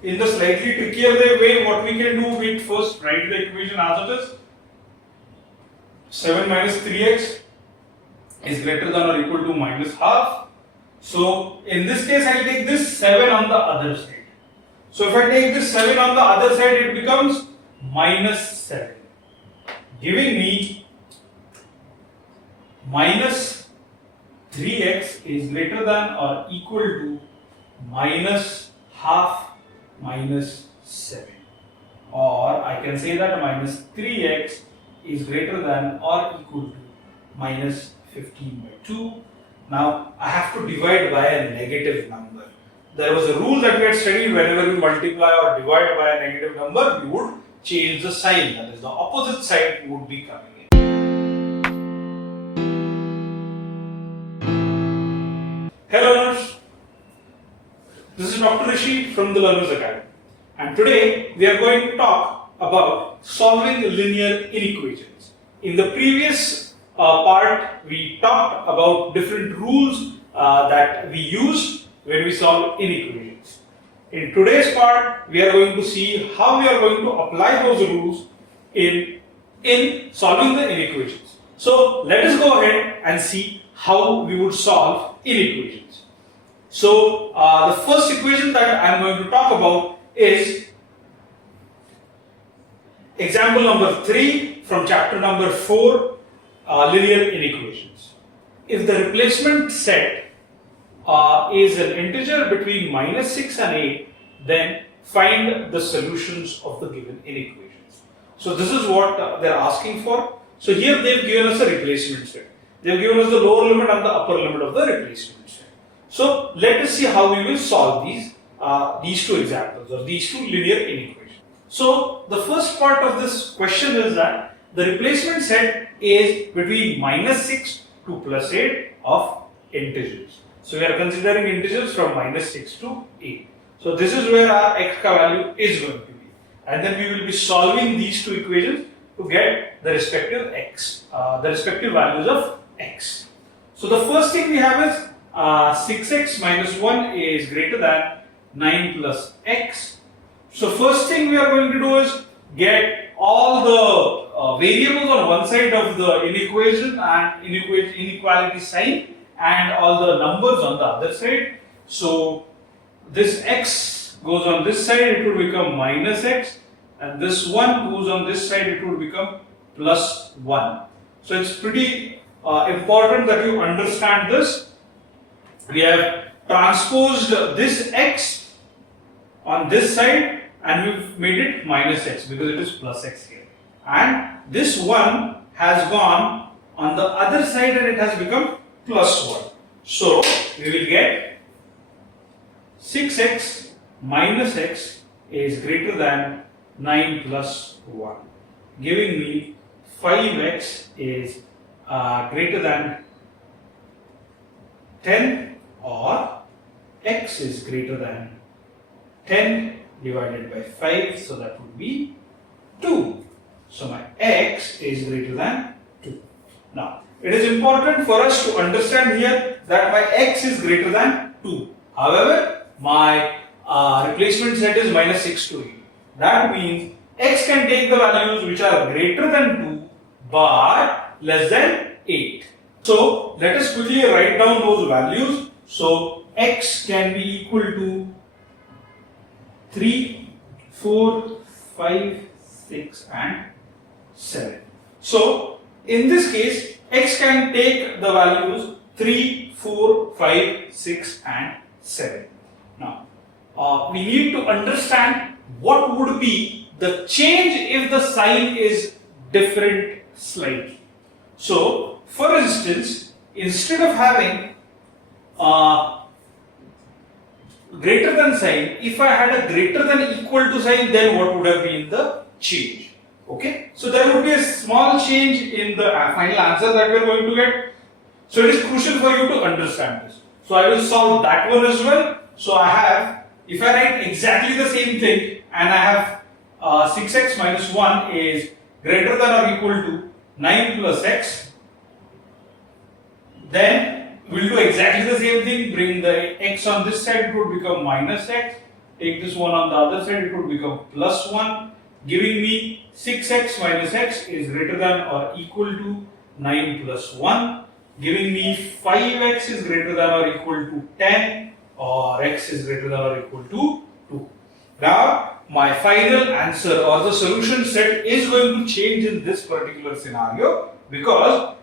In the slightly trickier way, what we can do, we first write the equation as it is. 7 minus 3x is greater than or equal to minus half. So in this case, I will take this 7 on the other side. So if I take this 7 on the other side, it becomes minus 7, giving me minus 3x is greater than or equal to minus half minus 7. Or I can say that minus 3x is greater than or equal to minus 15 by 2. Now I have to divide by a negative number. There was a rule that we had studied: whenever we multiply or divide by a negative number, we would change the sign, that is, the opposite side would be coming in. Hello learners, this is Dr. Rishi from the Learners Academy, and today we are going to talk about solving linear inequations. In the previous part, we talked about different rules that we use when we solve inequations. In today's part, we are going to see how we are going to apply those rules in solving the inequations. So let us go ahead and see how we would solve inequations. So the first equation that I am going to talk about is example number 3 from chapter number 4, linear inequations. If the replacement set is an integer between minus 6 and 8, then find the solutions of the given inequations. So this is what they are asking for. So here they have given us a replacement set. They have given us the lower limit and the upper limit of the replacement set. So let us see how we will solve these two examples, or these two linear inequations. So the first part of this question is that the replacement set is between minus 6 to plus 8 of integers. So we are considering integers from minus 6 to 8. So this is where our x value is going to be. And then we will be solving these two equations to get the respective x, the respective values of x. So the first thing we have is 6x minus 1 is greater than 9 plus x. So first thing we are going to do is get all the variables on one side of the inequation and inequality sign, and all the numbers on the other side. So this x goes on this side, it would become minus x, and this one goes on this side, it would become plus 1. So it's pretty important that you understand this. We have transposed this x on this side and we've made it minus x because it is plus x here. And this one has gone on the other side and it has become plus 1. So we will get 6x minus x is greater than 9 plus 1, giving me 5x is greater than 10, or x is greater than 10 divided by 5, so that would be 2. So my x is greater than 2. Now, it is important for us to understand here that my x is greater than 2. However, my replacement set is minus 6 to 8. That means x can take the values which are greater than 2 but less than 8. So let us quickly write down those values. So x can be equal to 3, 4, 5, 6 and 7. So in this case, x can take the values 3, 4, 5, 6 and 7. Now, we need to understand what would be the change if the sign is different slightly. So, for instance, instead of having greater than sign, if I had a greater than equal to sign, then what would have been the change? Okay, so there would be a small change in the final answer that we are going to get. So it is crucial for you to understand this. So I will solve that one as well. So I have, if I write exactly the same thing, and I have 6x minus 1 is greater than or equal to 9 plus x, then we will do exactly the same thing. Bring the x on this side, it would become minus x, take this one on the other side, it would become plus 1, giving me 6x minus x is greater than or equal to 9 plus 1, giving me 5x is greater than or equal to 10, or x is greater than or equal to 2. Now, my final answer or the solution set is going to change in this particular scenario because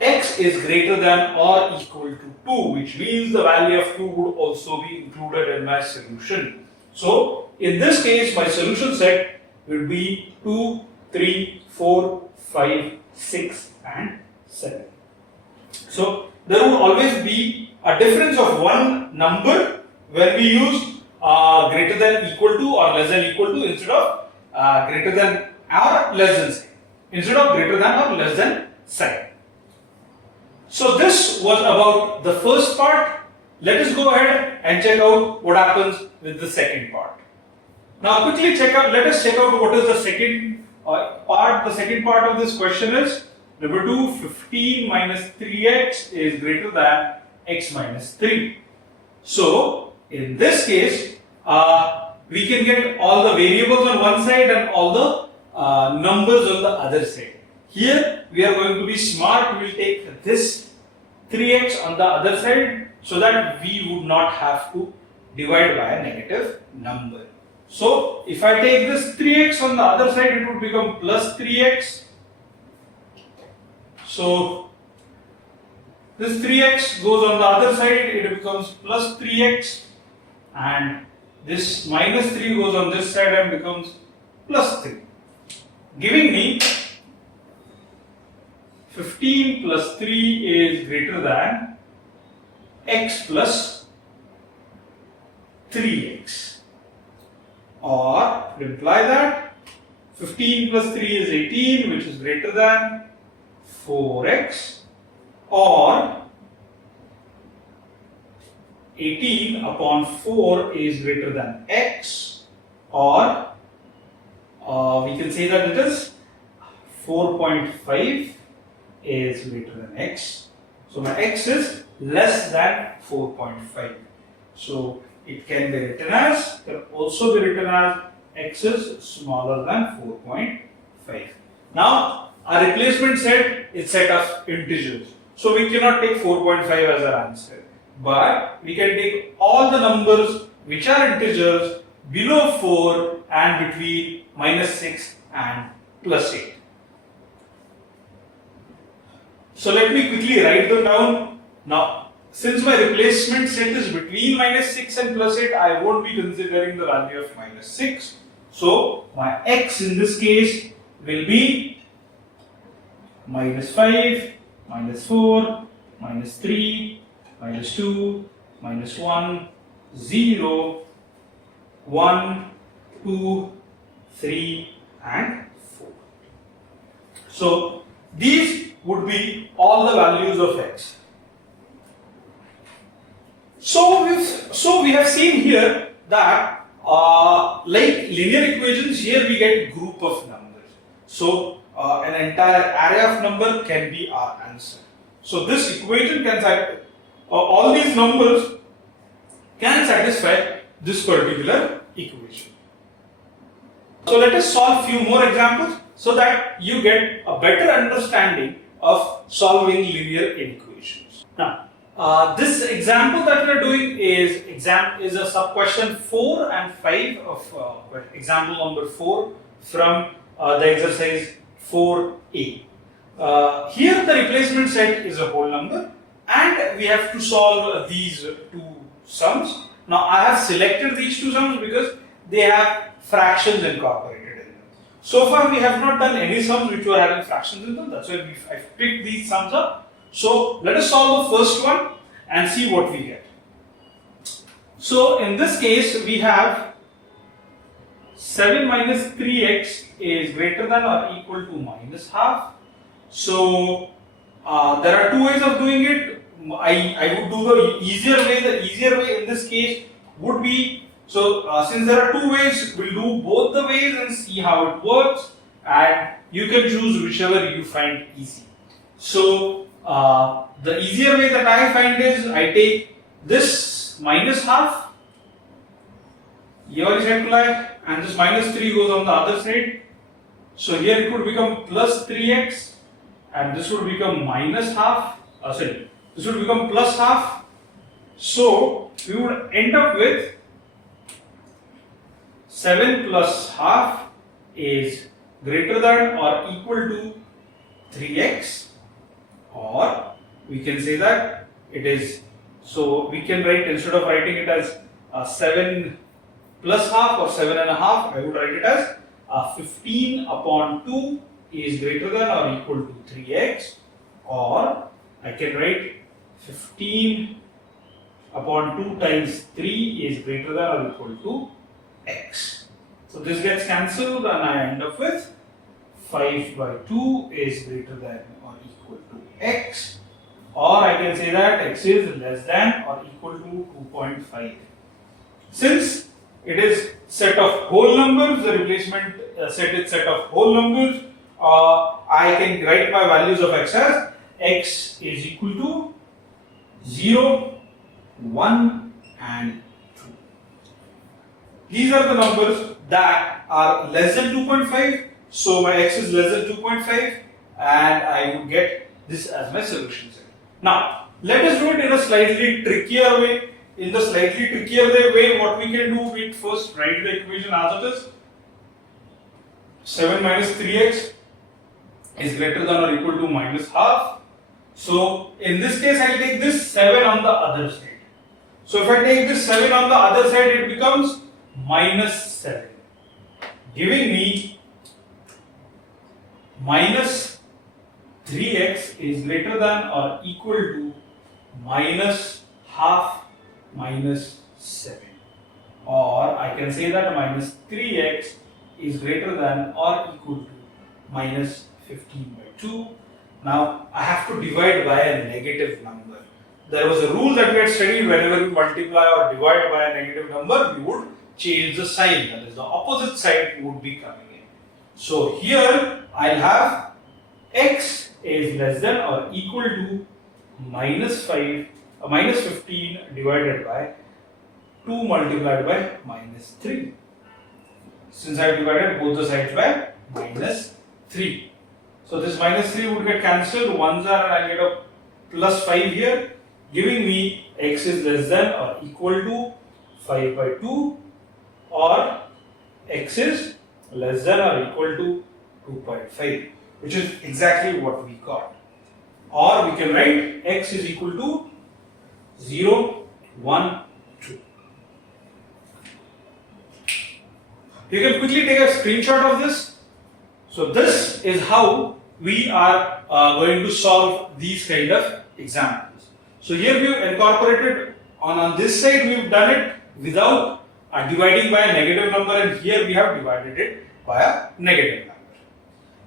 x is greater than or equal to 2, which means the value of 2 would also be included in my solution. So, in this case, my solution set will be 2, 3, 4, 5, 6 and 7. So, there would always be a difference of one number when we use greater than equal to or less than equal to instead of greater than or less than sign. Instead of greater than or less than sign. So this was about the first part. Let us go ahead and check out what happens with the second part. Now quickly let us check out what is the second part. The second part of this question is number 2, 15 minus 3x is greater than x minus 3. So in this case, we can get all the variables on one side and all the numbers on the other side. Here we are going to be smart. We will take this 3x on the other side so that we would not have to divide by a negative number. So if I take this 3x on the other side, it would become plus 3x. So this 3x goes on the other side, it becomes plus 3x, and this minus 3 goes on this side and becomes plus 3, giving me 15 plus 3 is greater than x plus 3x, or to imply that 15 plus 3 is 18, which is greater than 4x, or 18 upon 4 is greater than x, or we can say that it is 4.5 is greater than x. So my x is less than 4.5. So it can be written as, can also be written as x is smaller than 4.5. Now our replacement set is set of integers. So we cannot take 4.5 as our answer. But we can take all the numbers which are integers below 4 and between minus 6 and plus 8. So let me quickly write them down. Now, since my replacement set is between minus 6 and plus 8, I won't be considering the value of minus 6. So my x in this case will be minus 5, minus 4, minus 3, minus 2, minus 1, 0, 1, 2, 3 and 4. So these would be all the values of x. So we have seen here that like linear equations, here we get group of numbers. So an entire array of number can be our answer. So this equation can satisfy all these numbers can satisfy this particular equation. So let us solve few more examples so that you get a better understanding of solving linear inequations. Now, this example that we are doing is a sub question 4 and 5 of example number 4 from the exercise 4a. Here the replacement set is a whole number and we have to solve these two sums. Now I have selected these two sums because they have fractions incorporated in them. So far we have not done any sums which were having fractions in them, that's why I've picked these sums up. So let us solve the first one and see what we get. So in this case we have 7 minus 3x is greater than or equal to minus half. So there are two ways of doing it. I would do the easier way. The easier way in this case would be, since there are two ways, we'll do both the ways and see how it works, and you can choose whichever you find easy. So the easier way that I find is I take this minus half ये वाली side को लाए and this minus 3 goes on the other side. So here it would become plus 3x and this would become minus half. This would become plus half. So we would end up with 7 plus half is greater than or equal to 3x, or we can say that it is, so we can write, instead of writing it as 7 plus half or 7 and a half, I would write it as 15 upon 2 is greater than or equal to 3x, or I can write 15 upon 2 times 3 is greater than or equal to x. So this gets cancelled and I end up with 5 by 2 is greater than or equal to x, or I can say that x is less than or equal to 2.5. Since it is set of whole numbers, the replacement set is set of whole numbers, I can write my values of x as x is equal to 0, 1 and 2. These are the numbers that are less than 2.5. So my x is less than 2.5 and I would get this as my solution set. Now let us do it in a slightly trickier way. In the slightly trickier way, what we can do, we first write the equation as it is. 7 minus 3x is greater than or equal to minus half. So in this case I will take this 7 on the other side. So if I take this 7 on the other side, it becomes minus 7, giving me minus 3x is greater than or equal to minus half minus 7, or I can say that minus 3x is greater than or equal to minus 15 by 2. Now I have to divide by a negative number. There was a rule that we had studied: whenever we multiply or divide by a negative number, we would change the sign, that is the opposite side would be coming in. So here I'll have x is less than or equal to minus 15 divided by 2 multiplied by minus 3. Since I have divided both the sides by minus 3. So this minus 3 would get cancelled, ones are, and I get a plus 5 here, giving me x is less than or equal to 5 by 2, or x is less than or equal to 2.5, which is exactly what we got. Or we can write x is equal to 0, 1, 2. You can quickly take a screenshot of this. So this is how we are going to solve these kind of examples. So here we have incorporated on this side, we have done it without dividing by a negative number, and here we have divided it by a negative number.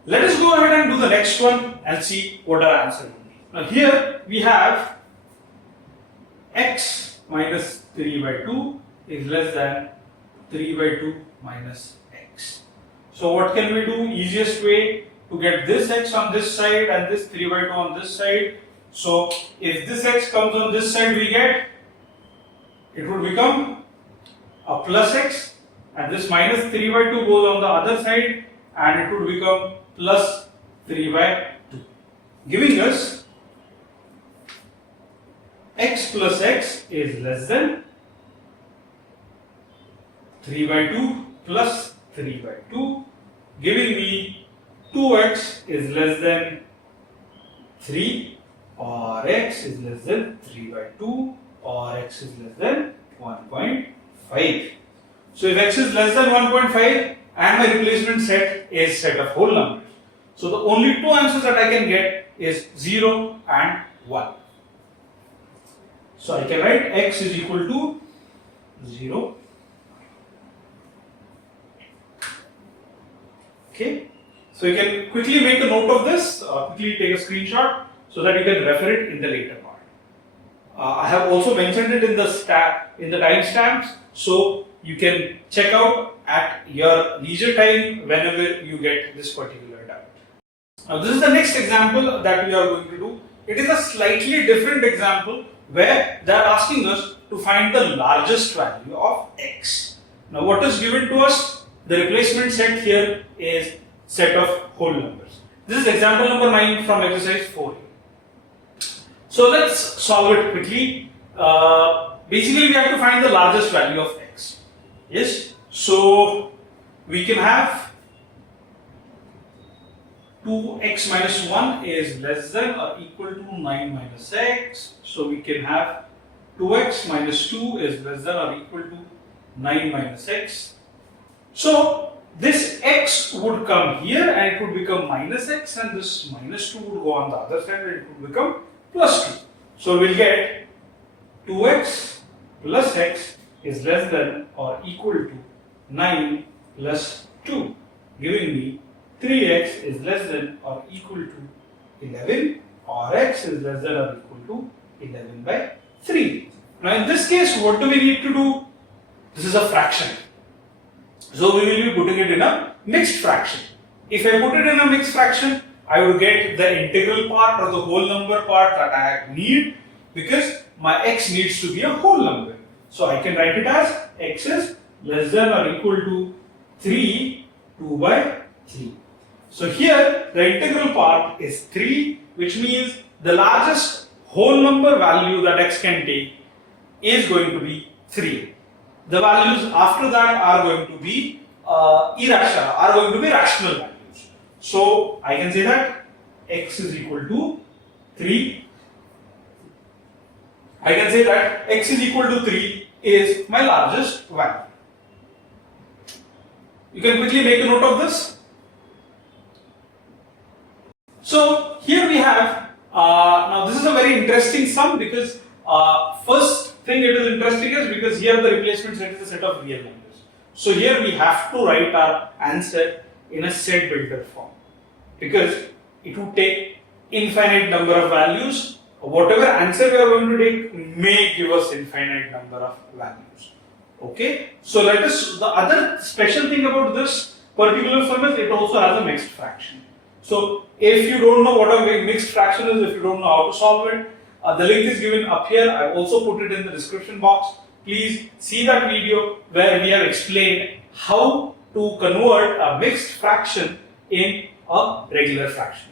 Let us go ahead and do the next one and see what our answer will be. Now here we have x minus 3 by 2 is less than 3 by 2 minus x. So what can we do? Easiest way to get this x on this side and this 3 by 2 on this side. So if this x comes on this side, we get, it would become a plus x, and this minus 3 by 2 goes on the other side and it would become plus 3 by 2, giving us x plus x is less than 3 by 2 plus 3 by 2, giving me 2x is less than 3, or x is less than 3 by 2, or x is less than 1.5. So if x is less than 1.5 and my replacement set is set of whole numbers, so the only two answers that I can get is 0 and 1. So I can write x is equal to 0. Okay. So you can quickly make a note of this, quickly take a screenshot so that you can refer it in the later part. I have also mentioned it in the timestamps, so you can check out at your leisure time whenever you get this particular doubt. Now this is the next example that we are going to do. It is a slightly different example where they are asking us to find the largest value of x. Now what is given to us? The replacement set here is set of whole numbers. This is example number 9 from exercise 4. So let's solve it quickly. Basically we have to find the largest value of x. Yes. So we can have 2x minus 1 is less than or equal to 9 minus x. So we can have 2x minus 2 is less than or equal to 9 minus x. So this x would come here and it would become minus x, and this minus 2 would go on the other side and it would become plus 2. So we'll get 2x plus x is less than or equal to 9 plus 2, giving me 3x is less than or equal to 11, or x is less than or equal to 11 by 3. Now in this case, what do we need to do? This is a fraction. So we will be putting it in a mixed fraction. If I put it in a mixed fraction, I would get the integral part or the whole number part that I need, because my x needs to be a whole number. So I can write it as x is less than or equal to 3, 2 by 3. So here the integral part is 3, which means the largest whole number value that x can take is going to be 3. The values after that are going to be irrational, are going to be rational values. So I can say that x is equal to 3. I can say that x is equal to 3 is my largest value. You can quickly make a note of this. So here we have, now this is a very interesting sum, because first thing it is interesting is because here the replacement set is a set of real numbers. So here we have to write our answer in a set builder form, because it would take infinite number of values. Whatever answer we are going to take may give us infinite number of values. Okay, so let us, the other special thing about this particular sum is it also has a mixed fraction. So if you don't know what a mixed fraction is, if you don't know how to solve it, the link is given up here. I also put it in the description box. Please see that video where we have explained how to convert a mixed fraction in a regular fraction.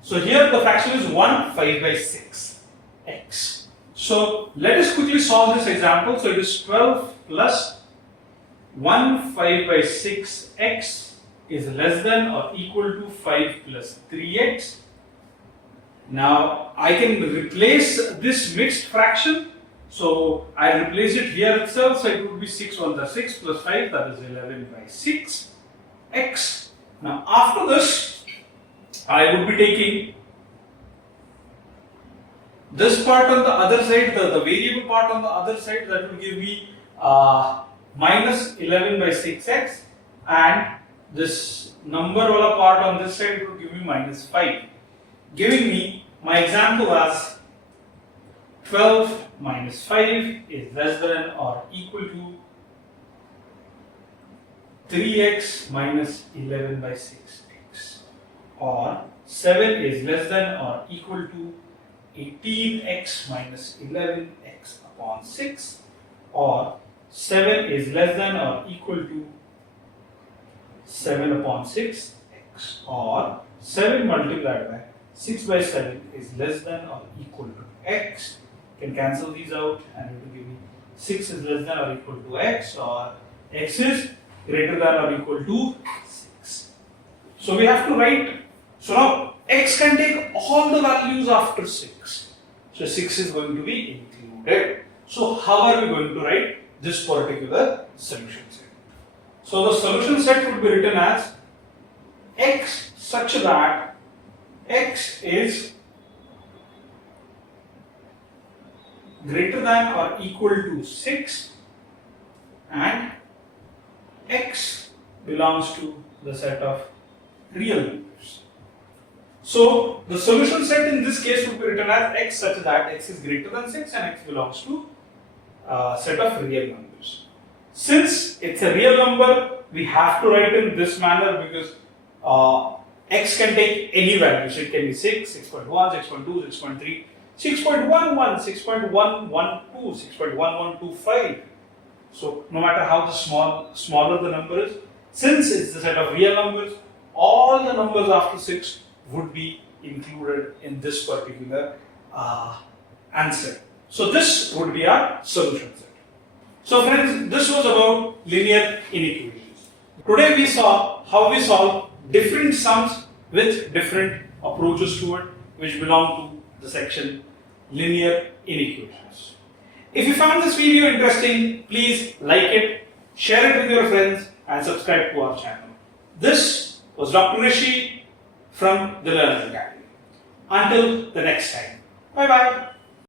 So here the fraction is 1 5 by 6 x. So let us quickly solve this example. So it is 12 plus 1 5 by 6 x is less than or equal to 5 plus 3x. Now I can replace this mixed fraction. So I replace it here itself. So it would be 6 1 the 6 plus 5, that is 11 by 6 x. Now after this, I would be taking this part on the other side, the variable part on the other side, that will give me minus 11 by 6x, and this number wala part on this side will give me minus 5, giving me my example as 12 minus 5 is less than or equal to 3x minus 11 by 6x, or 7 is less than or equal to 18x minus 11x upon 6, or 7 is less than or equal to 7 upon 6x, or 7 multiplied by 6 by 7 is less than or equal to x. You can cancel these out and it will give me 6 is less than or equal to x, or x is greater than or equal to 6. So we have to write, so now x can take all the values after 6. So 6 is going to be included. So how are we going to write this particular solution set? So the solution set would be written as x such that x is greater than or equal to 6 and x belongs to the set of real numbers. So the solution set in this case would be written as x such that x is greater than 6 and x belongs to a set of real numbers. Since it's a real number, we have to write in this manner because x can take any value. So it can be 6, 6.1, 6.2, 6.3, 6.11, 6.112, 6.1125, So no matter how smaller the number is, since it's the set of real numbers, all the numbers after 6 would be included in this particular answer. So this would be our solution set. So friends, this was about linear inequations. Today we saw how we solve different sums with different approaches to it, which belong to the section linear inequations. If you found this video interesting, please like it, share it with your friends and subscribe to our channel. This was Dr. Rishi from the Learners Academy. Until the next time. Bye bye.